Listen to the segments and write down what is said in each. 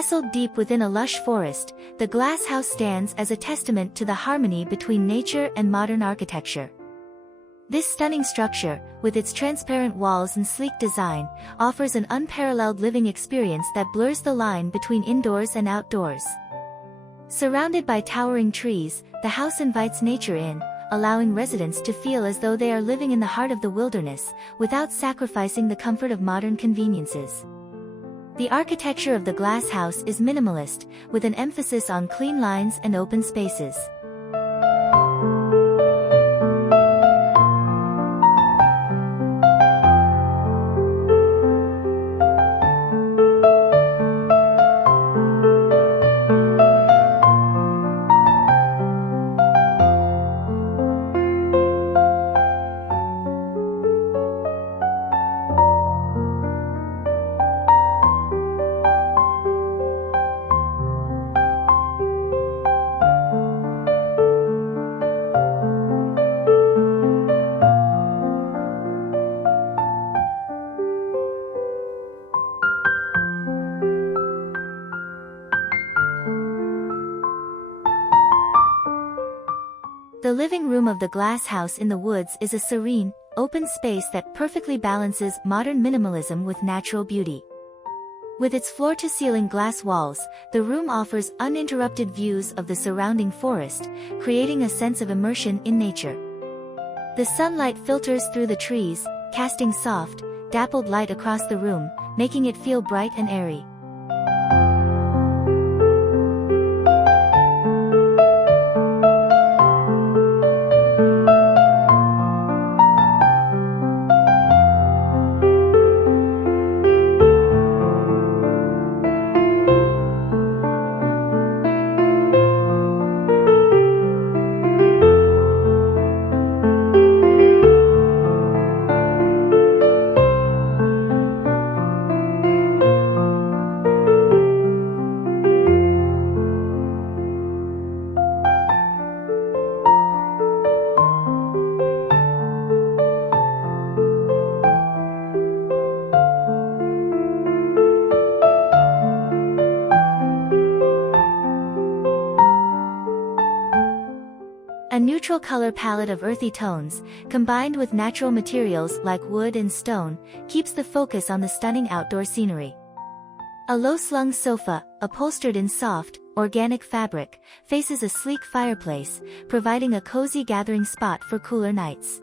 Nestled deep within a lush forest, the glass house stands as a testament to the harmony between nature and modern architecture. This stunning structure, with its transparent walls and sleek design, offers an unparalleled living experience that blurs the line between indoors and outdoors. Surrounded by towering trees, the house invites nature in, allowing residents to feel as though they are living in the heart of the wilderness, without sacrificing the comfort of modern conveniences. The architecture of the glass house is minimalist, with an emphasis on clean lines and open spaces. The living room of the glass house in the woods is a serene, open space that perfectly balances modern minimalism with natural beauty. With its floor-to-ceiling glass walls, the room offers uninterrupted views of the surrounding forest, creating a sense of immersion in nature. The sunlight filters through the trees, casting soft, dappled light across the room, making it feel bright and airy. A neutral color palette of earthy tones, combined with natural materials like wood and stone, keeps the focus on the stunning outdoor scenery. A low-slung sofa, upholstered in soft, organic fabric, faces a sleek fireplace, providing a cozy gathering spot for cooler nights.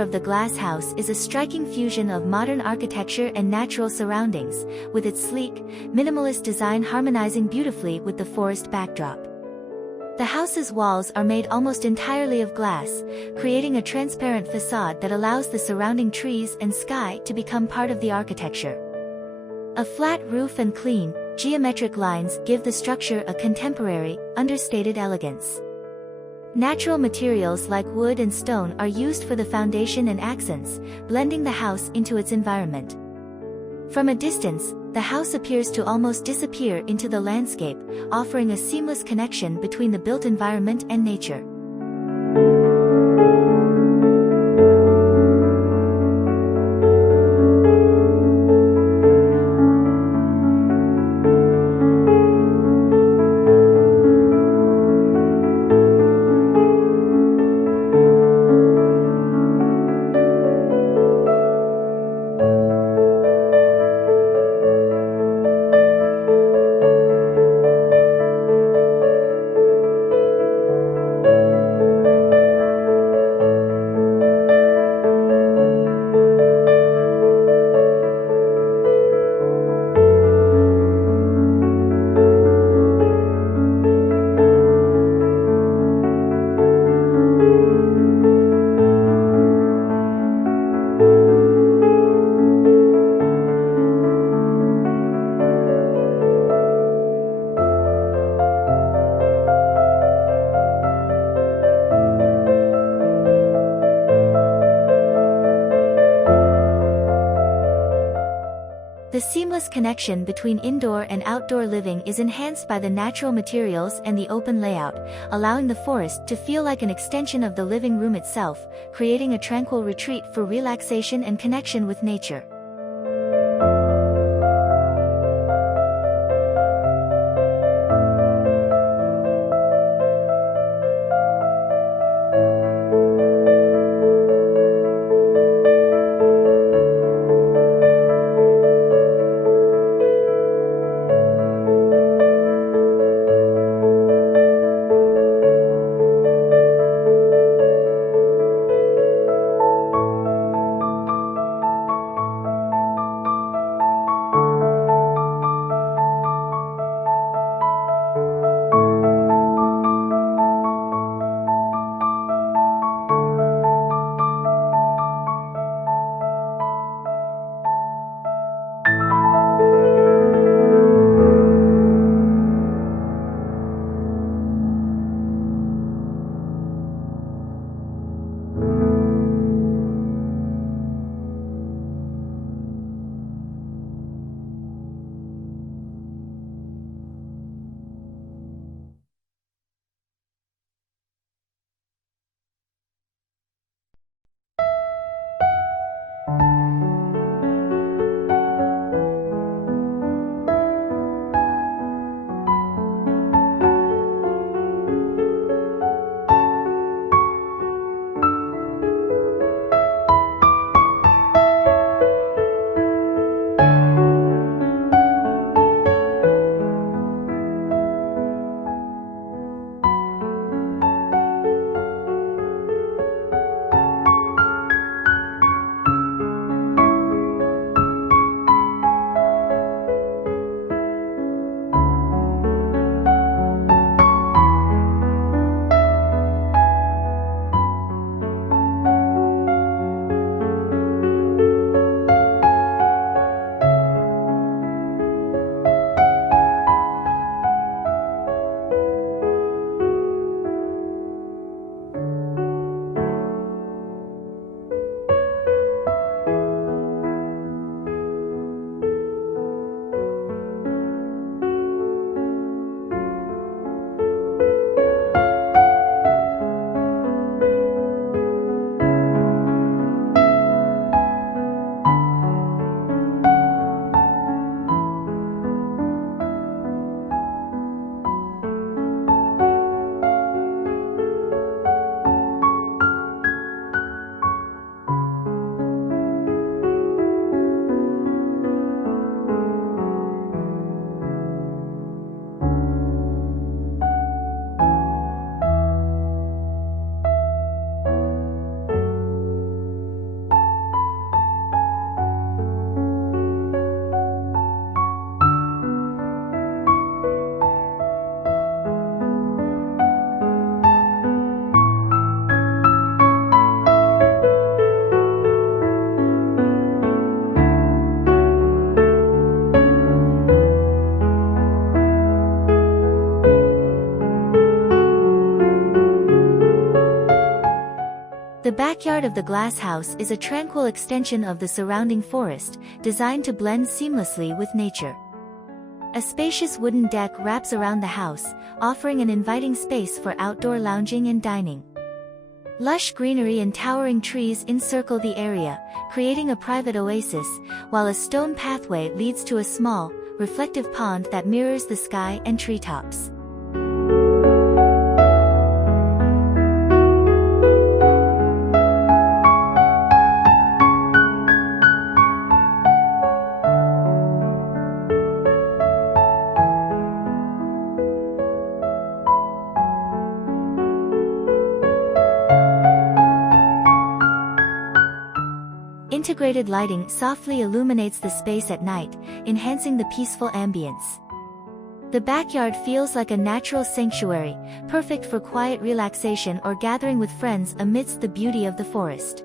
interior of the glass house is a striking fusion of modern architecture and natural surroundings, with its sleek, minimalist design harmonizing beautifully with the forest backdrop. The house's walls are made almost entirely of glass, creating a transparent facade that allows the surrounding trees and sky to become part of the architecture. A flat roof and clean, geometric lines give the structure a contemporary, understated elegance. Natural materials like wood and stone are used for the foundation and accents, blending the house into its environment. From a distance, the house appears to almost disappear into the landscape, offering a seamless connection between the built environment and nature. The seamless connection between indoor and outdoor living is enhanced by the natural materials and the open layout, allowing the forest to feel like an extension of the living room itself, creating a tranquil retreat for relaxation and connection with nature. The backyard of the glass house is a tranquil extension of the surrounding forest, designed to blend seamlessly with nature. A spacious wooden deck wraps around the house, offering an inviting space for outdoor lounging and dining. Lush greenery and towering trees encircle the area, creating a private oasis, while a stone pathway leads to a small, reflective pond that mirrors the sky and treetops. Integrated lighting softly illuminates the space at night, enhancing the peaceful ambience. The backyard feels like a natural sanctuary, perfect for quiet relaxation or gathering with friends amidst the beauty of the forest.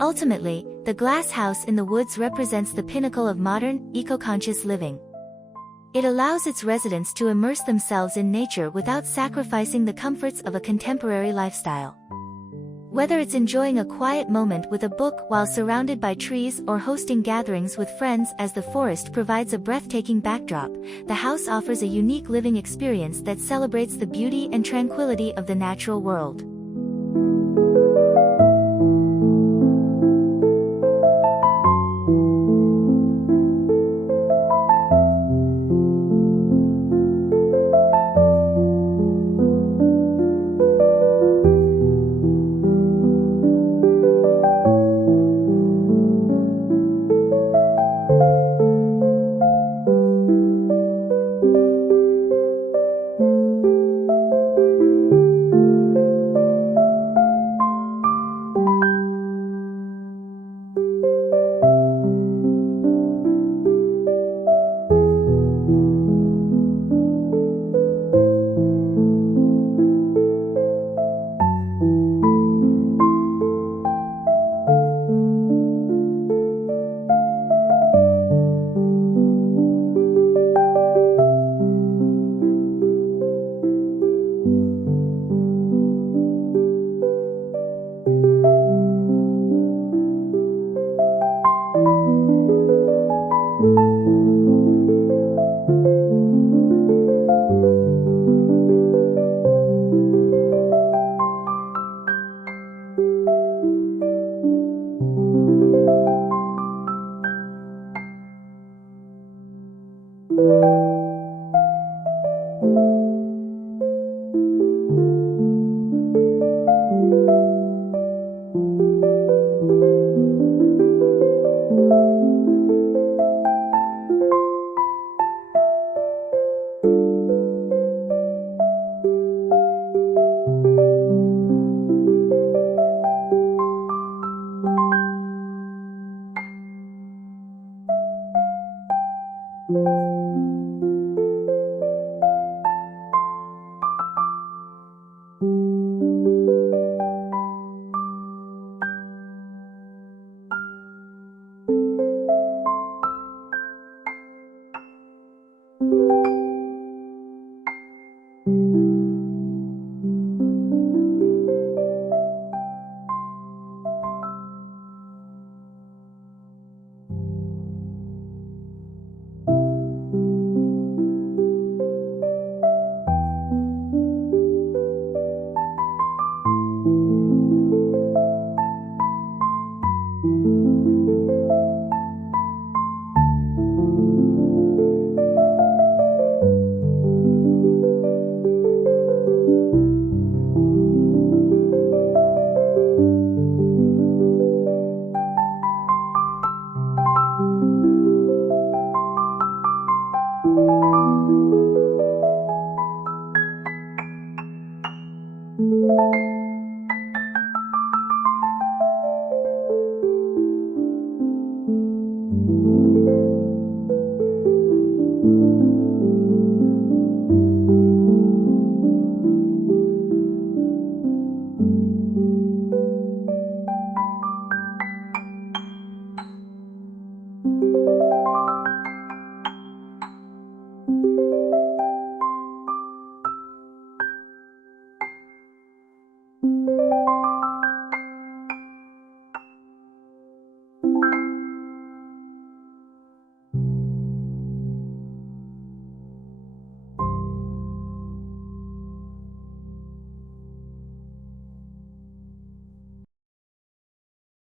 Ultimately, the glass house in the woods represents the pinnacle of modern, eco-conscious living. It allows its residents to immerse themselves in nature without sacrificing the comforts of a contemporary lifestyle. Whether it's enjoying a quiet moment with a book while surrounded by trees or hosting gatherings with friends as the forest provides a breathtaking backdrop, the house offers a unique living experience that celebrates the beauty and tranquility of the natural world.